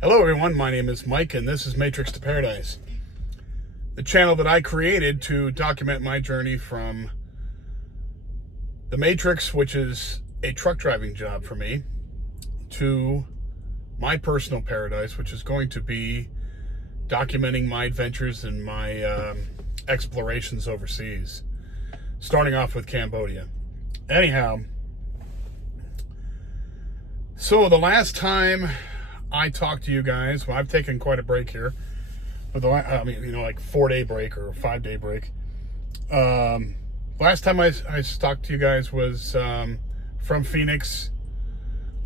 Hello everyone, my name is Mike and this is Matrix to Paradise, the channel that I created to document my journey from the Matrix, which is a truck driving job for me, to my personal paradise, which is going to be documenting my adventures and my explorations overseas, starting off with Cambodia. Anyhow, so the last time I talked to you guys, well, I've taken quite a break here, but like 4-day break or 5-day break. Last time I talked to you guys was from Phoenix.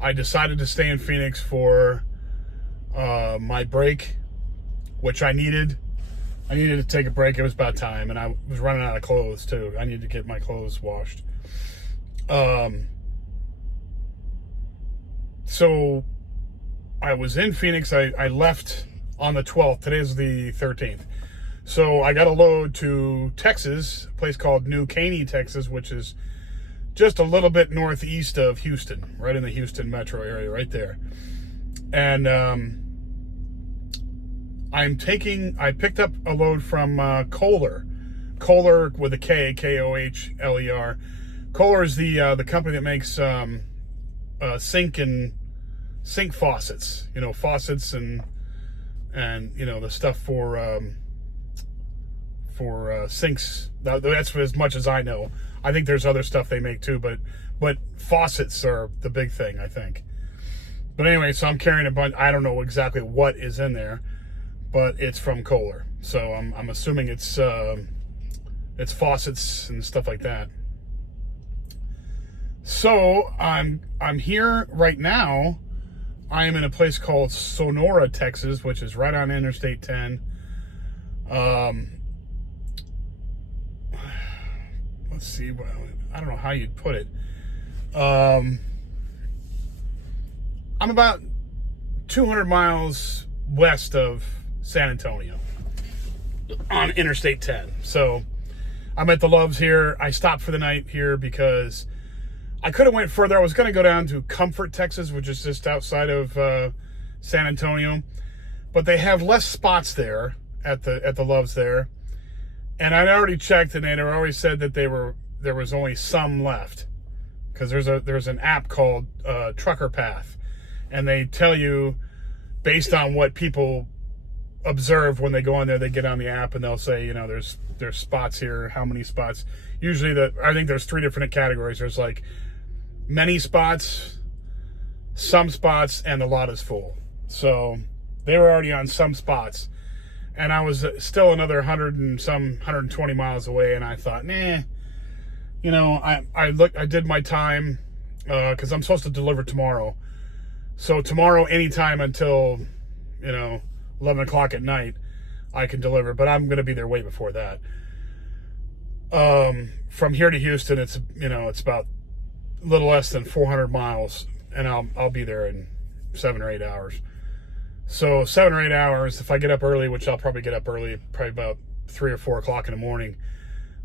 I decided to stay in Phoenix for my break, which I needed. I needed to take a break. It was about time, and I was running out of clothes too. I needed to get my clothes washed. So I was in Phoenix. I left on the 12th. Today's the 13th. So I got a load to Texas, a place called New Caney, Texas, which is just a little bit northeast of Houston, right in the Houston metro area, right there. And I picked up a load from Kohler. Kohler with a K, Kohler. Kohler is the company that makes sink faucets, faucets and the stuff for sinks. That's as much as I know. I think there's other stuff they make too, but faucets are the big thing, I think. But anyway, so I'm carrying a bunch. I don't know exactly what is in there, but it's from Kohler, so I'm assuming it's faucets and stuff like that. So I'm here right now. I am in a place called Sonora, Texas, which is right on Interstate 10. Let's see. Well, I don't know how you'd put it. I'm about 200 miles west of San Antonio on Interstate 10. So I'm at the Loves here. I stopped for the night here because I could have went further. I was going to go down to Comfort, Texas, which is just outside of San Antonio, but they have less spots there at the Loves there. And I'd already checked, and they'd already said that there was only some left, because there's an app called Trucker Path, and they tell you based on what people observe when they go on there. They get on the app and they'll say, there's spots here. How many spots? Usually I think there's 3 different categories. There's like many spots, some spots, and the lot is full. So they were already on some spots, and I was still another 120 miles away, and I thought, I did my time, because I'm supposed to deliver tomorrow. So tomorrow, anytime until 11 o'clock at night, I can deliver, but I'm going to be there way before that. From here to Houston, it's about a little less than 400 miles, and I'll be there in 7 or 8 hours. So 7 or 8 hours, if I get up early, which I'll probably get up early, probably about 3 or 4 o'clock in the morning,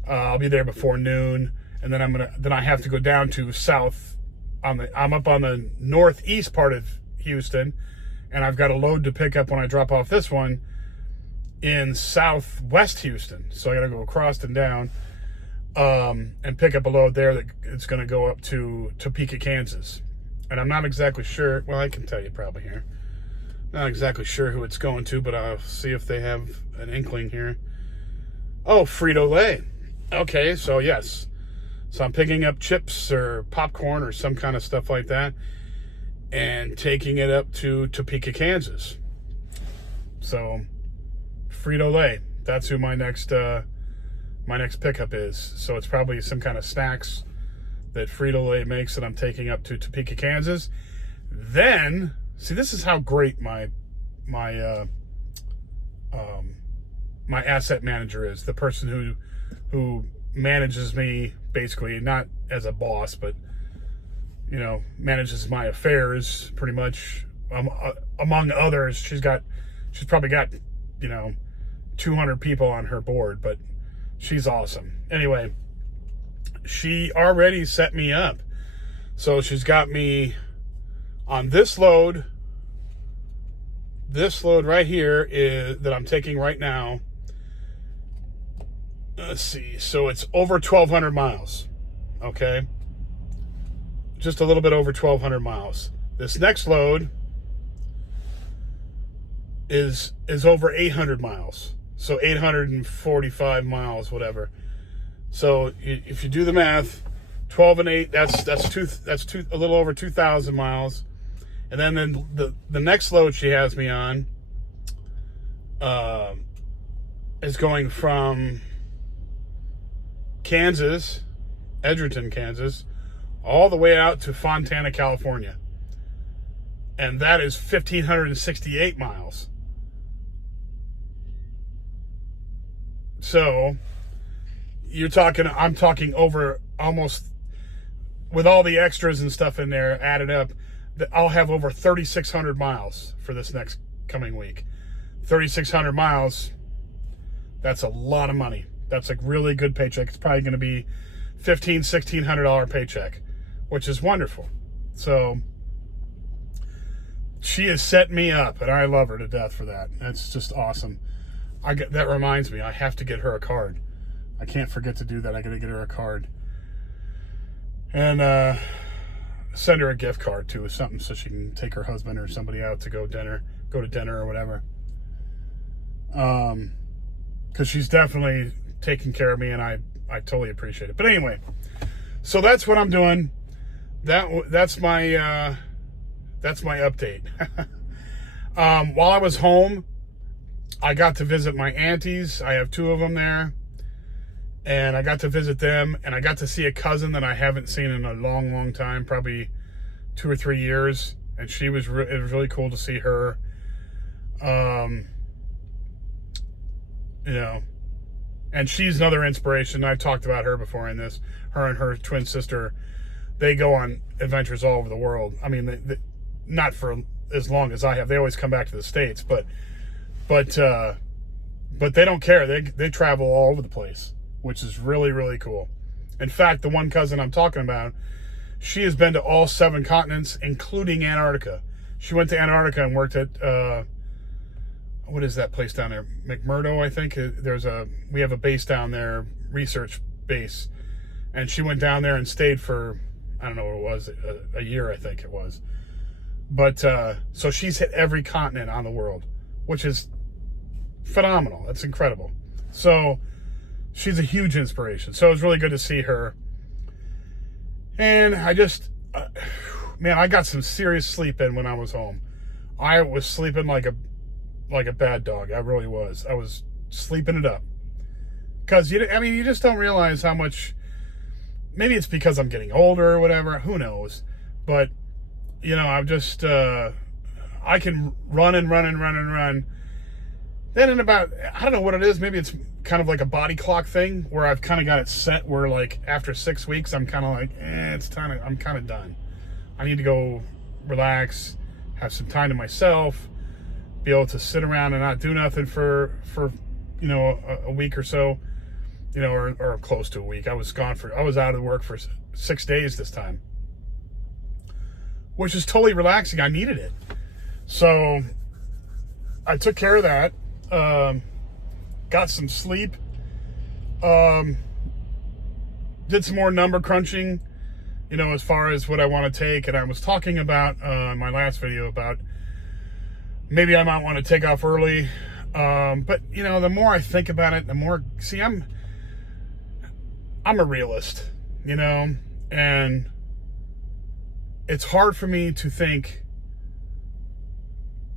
I'll be there before noon, and then I have to go down to south. I'm up on the northeast part of Houston, and I've got a load to pick up when I drop off this one in southwest Houston. So I got to go across and down and pick up a load there that it's going to go up to Topeka, Kansas. And I'm not exactly sure. Well, I can tell you probably here. Not exactly sure who it's going to, but I'll see if they have an inkling here. Oh, Frito-Lay. Okay, so yes. So I'm picking up chips or popcorn or some kind of stuff like that and taking it up to Topeka, Kansas. So Frito-Lay, that's who my next pickup is. So it's probably some kind of snacks that Frito-Lay makes that I'm taking up to Topeka, Kansas. Then, see, this is how great my asset manager is. The person who manages me, basically, not as a boss, but manages my affairs pretty much, among others. She's probably got 200 people on her board, but she's awesome. Anyway, she already set me up. So she's got me on this load This load right here is that I'm taking right now. Let's see. So it's over 1,200 miles. Okay. Just a little bit over 1,200 miles. This next load is over 800 miles. So 845 miles, whatever. So if you do the math, 12 and 8, that's a little over 2,000 miles. And then the next load she has me on is going from Kansas, Edgerton, Kansas, all the way out to Fontana, California. And that is 1,568 miles. So I'm talking over almost, with all the extras and stuff in there added up, I'll have over 3,600 miles for this next coming week. 3,600 miles, that's a lot of money. That's a really good paycheck. It's probably going to be $1,500, $1,600 paycheck, which is wonderful. So she has set me up, and I love her to death for that. That's just awesome. That reminds me, I have to get her a card. I can't forget to do that. I got to get her a card. And send her a gift card too, or something, so she can take her husband or somebody out to go to dinner or whatever. Because she's definitely taking care of me, and I totally appreciate it. But anyway, so that's what I'm doing. That's my update. While I was home, I got to visit my aunties. I have 2 of them there. And I got to visit them, and I got to see a cousin that I haven't seen in a long, long time, probably 2 or 3 years. And it was really cool to see her. And she's another inspiration. I've talked about her before in this. Her and her twin sister, they go on adventures all over the world. I mean, they not for as long as I have. They always come back to the States, but they don't care. They travel all over the place, which is really, really cool. In fact, the one cousin I'm talking about, she has been to all 7 continents, including Antarctica. She went to Antarctica and worked at, what is that place down there? McMurdo, I think. We have a base down there, research base. And she went down there and stayed for, I don't know what it was, a year, I think it was. But, so she's hit every continent on the world, which is phenomenal. That's incredible. So she's a huge inspiration. So it was really good to see her. And I just, man, I got some serious sleep in when I was home. I was sleeping like a bad dog. I really was. I was sleeping it up. Because, you just don't realize how much, maybe it's because I'm getting older or whatever. Who knows? But, I'm just, I can run and run and run and run. Then in about, I don't know what it is, maybe it's kind of like a body clock thing where I've kind of got it set where, like, after 6 weeks, I'm kind of like, I'm kind of done. I need to go relax, have some time to myself, be able to sit around and not do nothing for a week or so, or close to a week. I was out of work for 6 days this time, which is totally relaxing. I needed it. So I took care of that. Got some sleep, did some more number crunching, as far as what I want to take. And I was talking about, in my last video about maybe I might want to take off early. But the more I think about it, the more, I'm a realist, and it's hard for me to think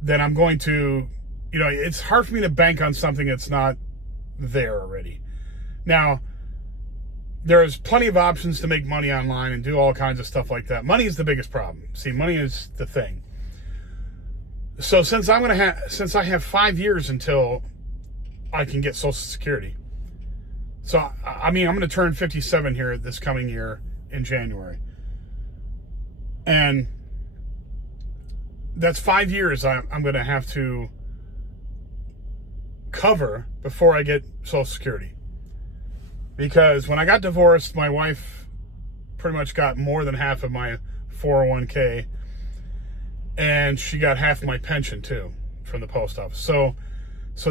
that I'm going to, it's hard for me to bank on something that's not there already. Now, there's plenty of options to make money online and do all kinds of stuff like that. Money is the biggest problem. See, money is the thing. So since I have 5 years until I can get Social Security. So, I'm going to turn 57 here this coming year in January. And that's 5 years I'm going to have to cover before I get Social Security. Because when I got divorced, my wife pretty much got more than half of my 401k, and she got half of my pension too, from the post office. So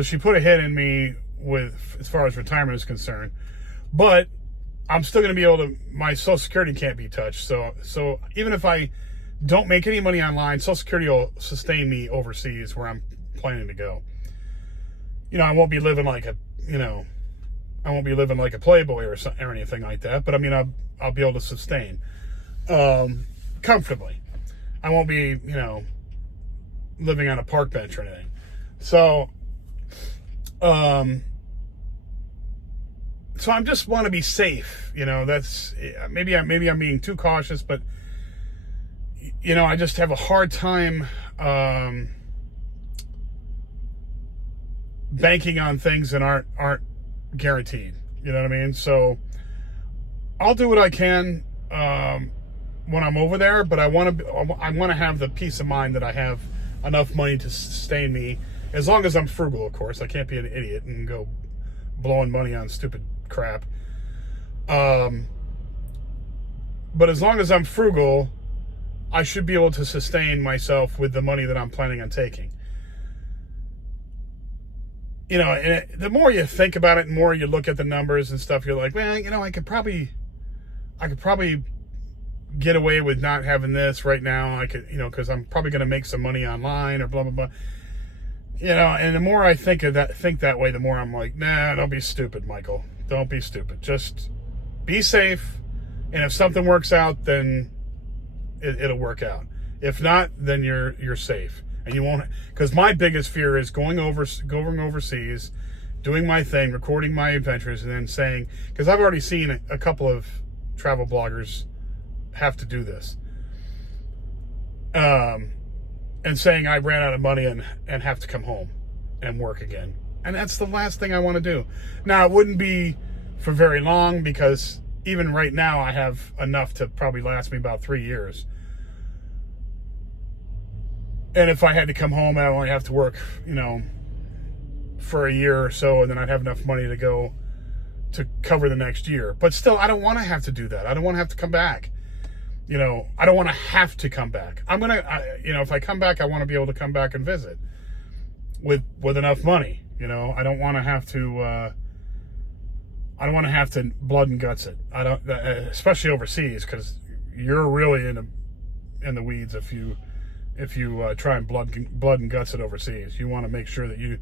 she put a hit in me with as far as retirement is concerned, but I'm still going to be able to. My Social Security can't be touched. So even if I don't make any money online, Social Security will sustain me overseas where I'm planning to go. I won't be living like a I won't be living like a playboy or anything like that. But I mean, I'll be able to sustain comfortably. I won't be living on a park bench or anything. So so I just want to be safe. That's maybe I'm being too cautious, but I just have a hard time banking on things that aren't guaranteed. You know what I mean? So I'll do what I can when I'm over there, but I want to have the peace of mind that I have enough money to sustain me, as long as I'm frugal, of course. I can't be an idiot and go blowing money on stupid crap. But as long as I'm frugal, I should be able to sustain myself with the money that I'm planning on taking. And the more you think about it, the more you look at the numbers and stuff, you're like, well, I could probably get away with not having this right now. I could, because I'm probably going to make some money online or blah, blah, blah. And the more I think that way, the more I'm like, nah, don't be stupid, Michael. Don't be stupid. Just be safe. And if something works out, then it'll work out. If not, then you're safe. And you won't, because my biggest fear is going overseas, doing my thing, recording my adventures, and then saying, because I've already seen a couple of travel bloggers have to do this, and saying I ran out of money and have to come home and work again. And that's the last thing I want to do. Now, it wouldn't be for very long, because even right now I have enough to probably last me about 3 years. And if I had to come home, I'd only have to work, for a year or so, and then I'd have enough money to go to cover the next year. But still, I don't want to have to do that. I don't want to have to come back. I don't want to have to come back. If I come back, I want to be able to come back and visit with enough money. I don't want to have to. I don't want to have to blood and guts it. I don't, especially overseas, because you're really in the weeds if you try and blood and guts it overseas. You want to make sure that you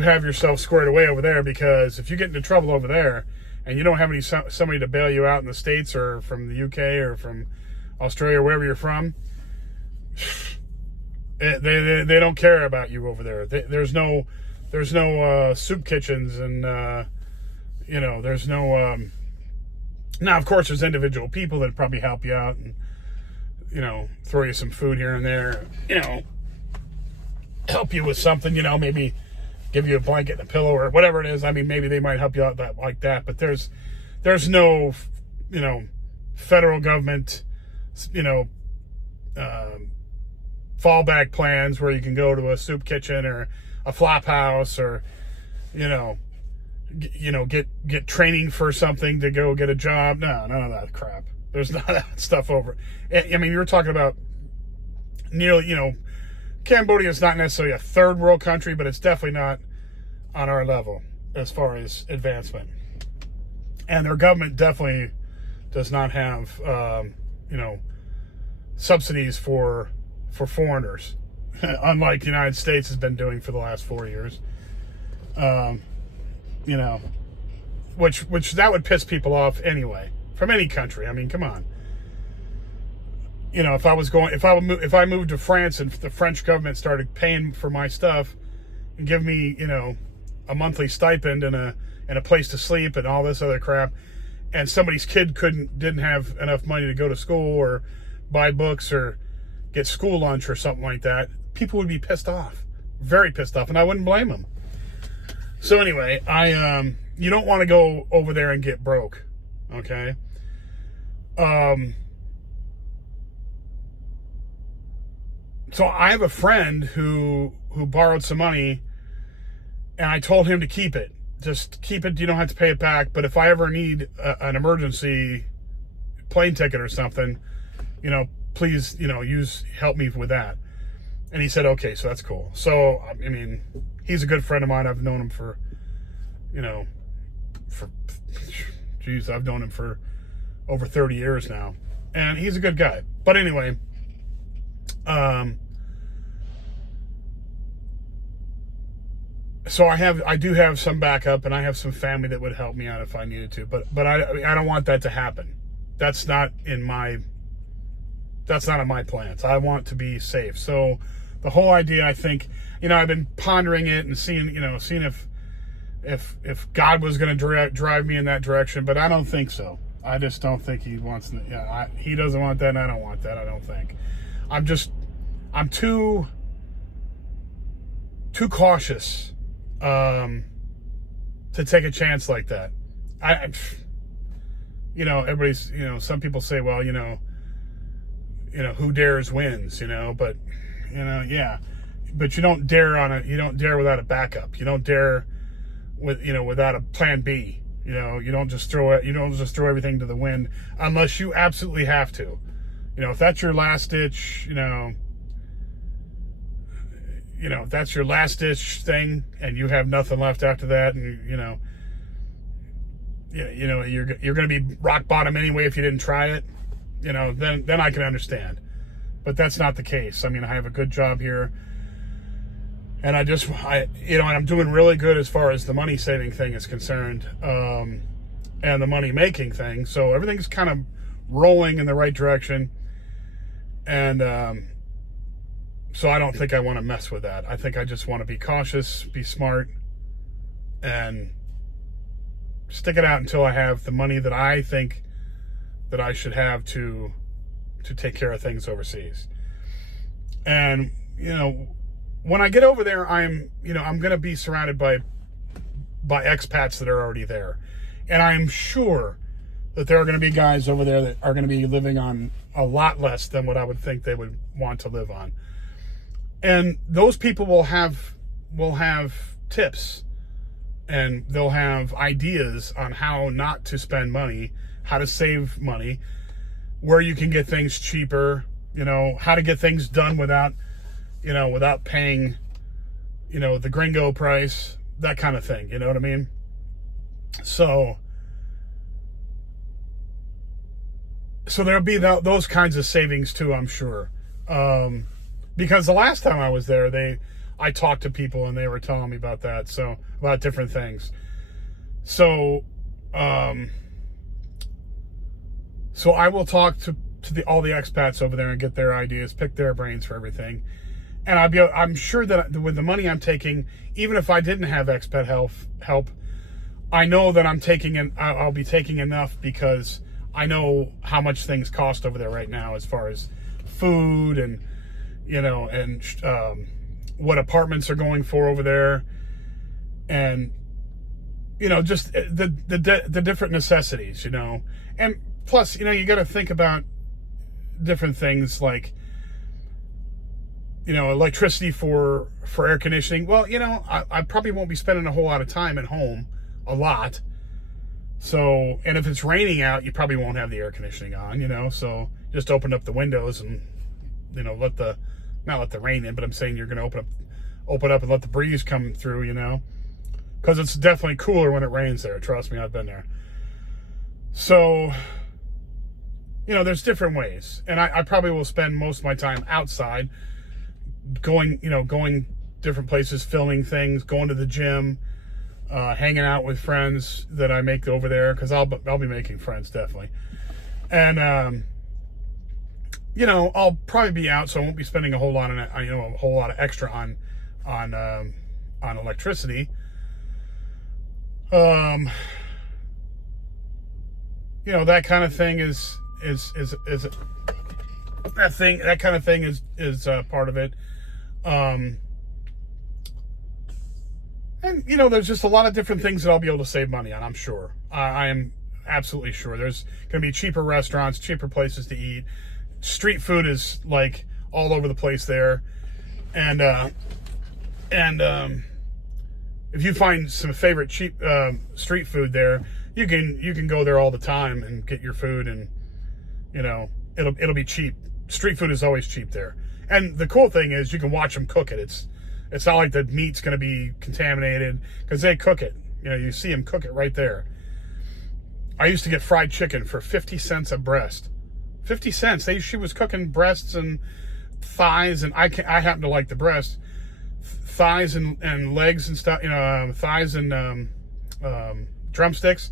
have yourself squared away over there, because if you get into trouble over there and you don't have somebody to bail you out in the States or from the UK or from Australia or wherever you're from, they don't care about you over there. There's no soup kitchens, and there's no now, of course, there's individual people that probably help you out and throw you some food here and there, help you with something, maybe give you a blanket and a pillow or whatever it is. I mean, maybe they might help you out like that, but there's no, federal government, fallback plans where you can go to a soup kitchen or a flop house or, get training for something to go get a job. No, none of that crap. There's not that stuff over. I mean, you're talking about nearly, Cambodia is not necessarily a third world country, but it's definitely not on our level as far as advancement. And their government definitely does not have, subsidies for foreigners, unlike the United States has been doing for the last 4 years. Which that would piss people off anyway, from any country. I mean, come on. If I moved to France and the French government started paying for my stuff and give me, a monthly stipend and a place to sleep and all this other crap, and somebody's kid didn't have enough money to go to school or buy books or get school lunch or something like that, people would be pissed off, very pissed off, and I wouldn't blame them. So anyway, you don't want to go over there and get broke, okay? So I have a friend who borrowed some money, and I told him to keep it. Just keep it. You don't have to pay it back. But if I ever need an emergency plane ticket or something, please, help me with that. And he said, okay, so that's cool. So, I mean, he's a good friend of mine. I've known him for, I've known him for over 30 years now. And he's a good guy. But anyway, so I do have some backup, and I have some family that would help me out if I needed to. But I don't want that to happen. That's not in my plans. I want to be safe. So the whole idea, I think, I've been pondering it and seeing if God was going to drive me in that direction, but I don't think so. I just don't think he wants. He doesn't want that, and I don't want that. I don't think. I'm too cautious to take a chance like that. Everybody's, some people say, well, who dares wins, but, yeah, but you don't dare without a backup. You don't dare without a plan B. You don't just throw everything to the wind unless you absolutely have to. If that's your last ditch, if that's your last ditch thing and you have nothing left after that, and you're going to be rock bottom anyway if you didn't try it, then I can understand. But that's not the case. I mean, I have a good job here, and I'm doing really good as far as the money saving thing is concerned, and the money making thing. So everything's kind of rolling in the right direction, and so I don't think I want to mess with that. I think I just want to be cautious, be smart, and stick it out until I have the money that I think that I should have to take care of things overseas. And, when I get over there, I'm going to be surrounded by expats that are already there. And I'm sure that there are going to be guys over there that are going to be living on a lot less than what I would think they would want to live on. And those people will have tips, and they'll have ideas on how not to spend money, how to save money, where you can get things cheaper, how to get things done without paying, the gringo price, that kind of thing. You know what I mean? So there'll be those kinds of savings too, I'm sure. Because the last time I was there, I talked to people and they were telling me about that. So about different things. So I will talk to all the expats over there and get their ideas, pick their brains for everything. And I'm sure that with the money I'm taking, even if I didn't have expat help, I know that I'll be taking enough, because I know how much things cost over there right now as far as food and what apartments are going for over there, and just the different necessities, and plus you got to think about different things like electricity for air conditioning. Well, I probably won't be spending a whole lot of time at home, a lot. So, and if it's raining out, you probably won't have the air conditioning on, so just open up the windows and not let the rain in, but I'm saying you're going to open up and let the breeze come through, because it's definitely cooler when it rains there. Trust me, I've been there. So, there's different ways, and I probably will spend most of my time outside, going different places, filming things, going to the gym, hanging out with friends that I make over there, because I'll be making friends, definitely. And I'll probably be out, so I won't be spending a whole lot of extra on electricity. That kind of thing is part of it. And there's just a lot of different things that I'll be able to save money on, I'm sure. I am absolutely sure. There's going to be cheaper restaurants, cheaper places to eat. Street food is like all over the place there. And if you find some favorite cheap street food there, you can go there all the time and get your food, and it'll be cheap. Street food is always cheap there. And the cool thing is you can watch them cook it. It's not like the meat's going to be contaminated because they cook it. You know, you see them cook it right there. I used to get fried chicken for 50 cents a breast. 50 cents. She was cooking breasts and thighs, and I happen to like the breast. Thighs and legs and stuff, you know, thighs and drumsticks.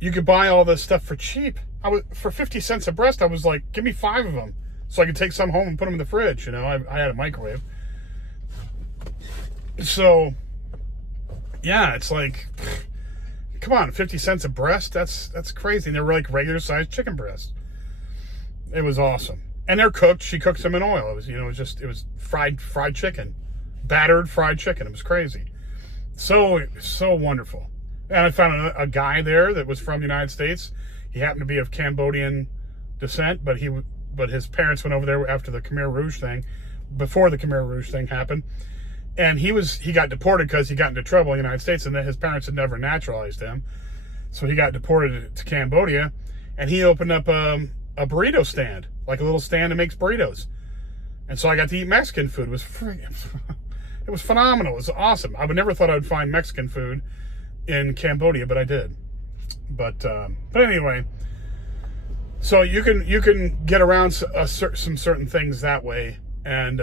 You could buy all this stuff for cheap. For 50 cents a breast, I was like, give me 5 of them so I could take some home and put them in the fridge. You know, I had a microwave. So, yeah, it's like, come on, 50 cents a breast? That's crazy. And they're like regular sized chicken breasts. It was awesome. And they're cooked. She cooks them in oil. It was, it was fried chicken. Battered fried chicken. It was crazy. So wonderful. And I found a guy there that was from the United States. He happened to be of Cambodian descent, but his parents went over there after the Khmer Rouge thing, before the Khmer Rouge thing happened. And he got deported because he got into trouble in the United States, and then his parents had never naturalized him. So he got deported to Cambodia, and he opened up a burrito stand, like a little stand that makes burritos. And so I got to eat Mexican food. It was phenomenal. It was awesome. I would never thought I would find Mexican food in Cambodia, but I did. But anyway, so you can get around some certain things that way, and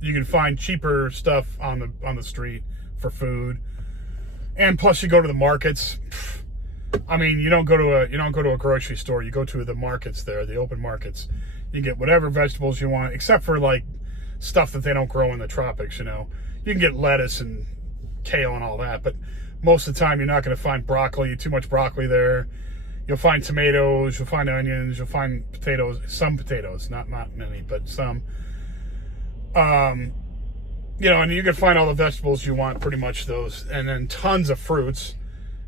you can find cheaper stuff on the street for food, and plus you go to the markets. I mean, you don't go to a grocery store. You go to the markets there, the open markets. You get whatever vegetables you want, except for like stuff that they don't grow in the tropics. You know, you can get lettuce and kale and all that, but most of the time you're not going to find too much broccoli there. You'll find tomatoes, you'll find onions, you'll find potatoes, some potatoes, not many, but some. And you can find all the vegetables you want, pretty much those, and then tons of fruits.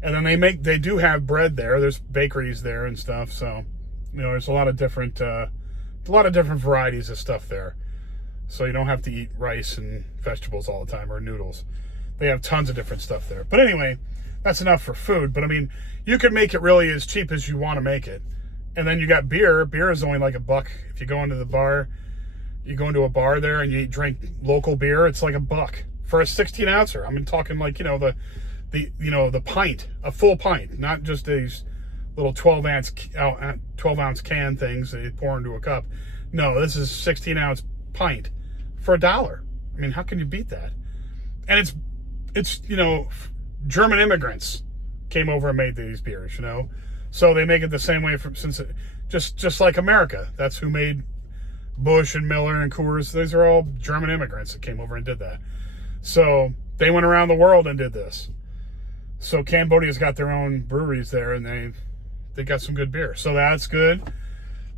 And then they do have bread there. There's bakeries there and stuff. So, there's a lot of different varieties of stuff there. So you don't have to eat rice and vegetables all the time, or noodles. They have tons of different stuff there. But anyway, that's enough for food. But I mean, you can make it really as cheap as you want to make it. And then you got beer. Beer is only like $1. If you go into the bar, you go into a bar there and you drink local beer, it's like $1 for a 16 ouncer. I mean, talking like, the pint, a full pint, not just these little 12 ounce can things that you pour into a cup. No, this is 16 ounce pint for $1. I mean, how can you beat that? And it's German immigrants came over and made these beers, so they make it the same way just like America. That's who made Busch and Miller and Coors. These are all German immigrants that came over and did that. So they went around the world and did this. So Cambodia's got their own breweries there, and they got some good beer. So that's good.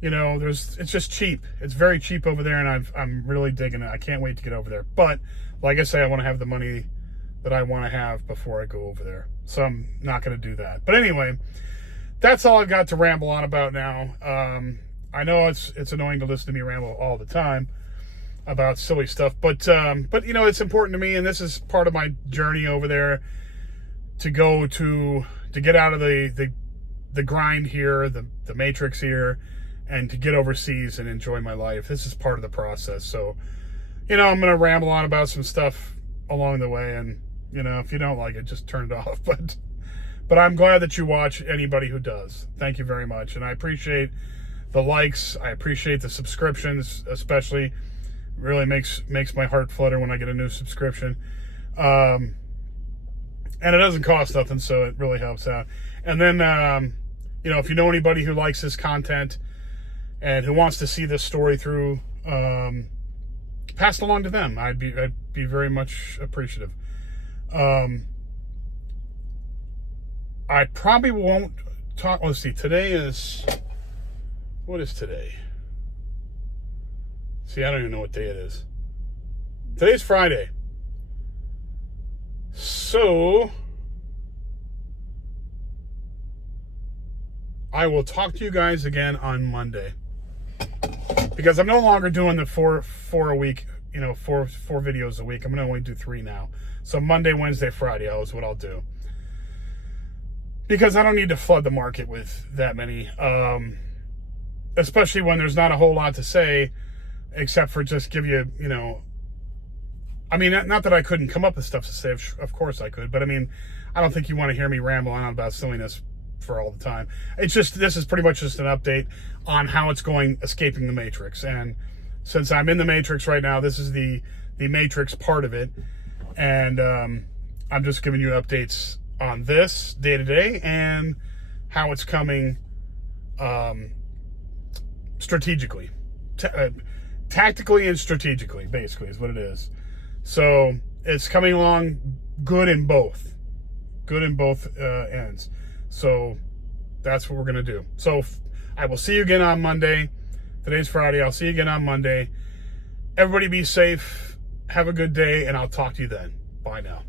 It's just cheap. It's very cheap over there, and I'm really digging it. I can't wait to get over there. But like I say, I want to have the money that I want to have before I go over there. So I'm not going to do that. But anyway, that's all I've got to ramble on about now. I know it's annoying to listen to me ramble all the time about silly stuff, but it's important to me, and this is part of my journey over there to get out of the grind here, the matrix here, and to get overseas and enjoy my life. This is part of the process. So, I'm going to ramble on about some stuff along the way, and if you don't like it, just turn it off. But I'm glad that you watch, anybody who does. Thank you very much, and I appreciate the likes. I appreciate the subscriptions, especially. It really makes my heart flutter when I get a new subscription. And it doesn't cost nothing, so it really helps out. And then, if you know anybody who likes this content and who wants to see this story through, pass it along to them. I'd be very much appreciative. I probably won't talk. Let's see. What is today? See, I don't even know what day it is. Today's Friday. So I will talk to you guys again on Monday, because I'm no longer doing the four a week, four videos a week. I'm going to only do 3 now. So Monday, Wednesday, Friday is what I'll do, because I don't need to flood the market with that many. especially when there's not a whole lot to say, except for just give you, I mean, not that I couldn't come up with stuff to say. Of course I could, but I mean, I don't think you want to hear me ramble on about silliness for all the time. It's just, this is pretty much just an update on how it's going, escaping the Matrix. And since I'm in the Matrix right now, this is the Matrix part of it. And I'm just giving you updates on this day to day and how it's coming strategically. Tactically and strategically, basically, is what it is. So it's coming along good in both. Good in both ends. So that's what we're going to do. So I will see you again on Monday. Today's Friday. I'll see you again on Monday. Everybody be safe. Have a good day, and I'll talk to you then. Bye now.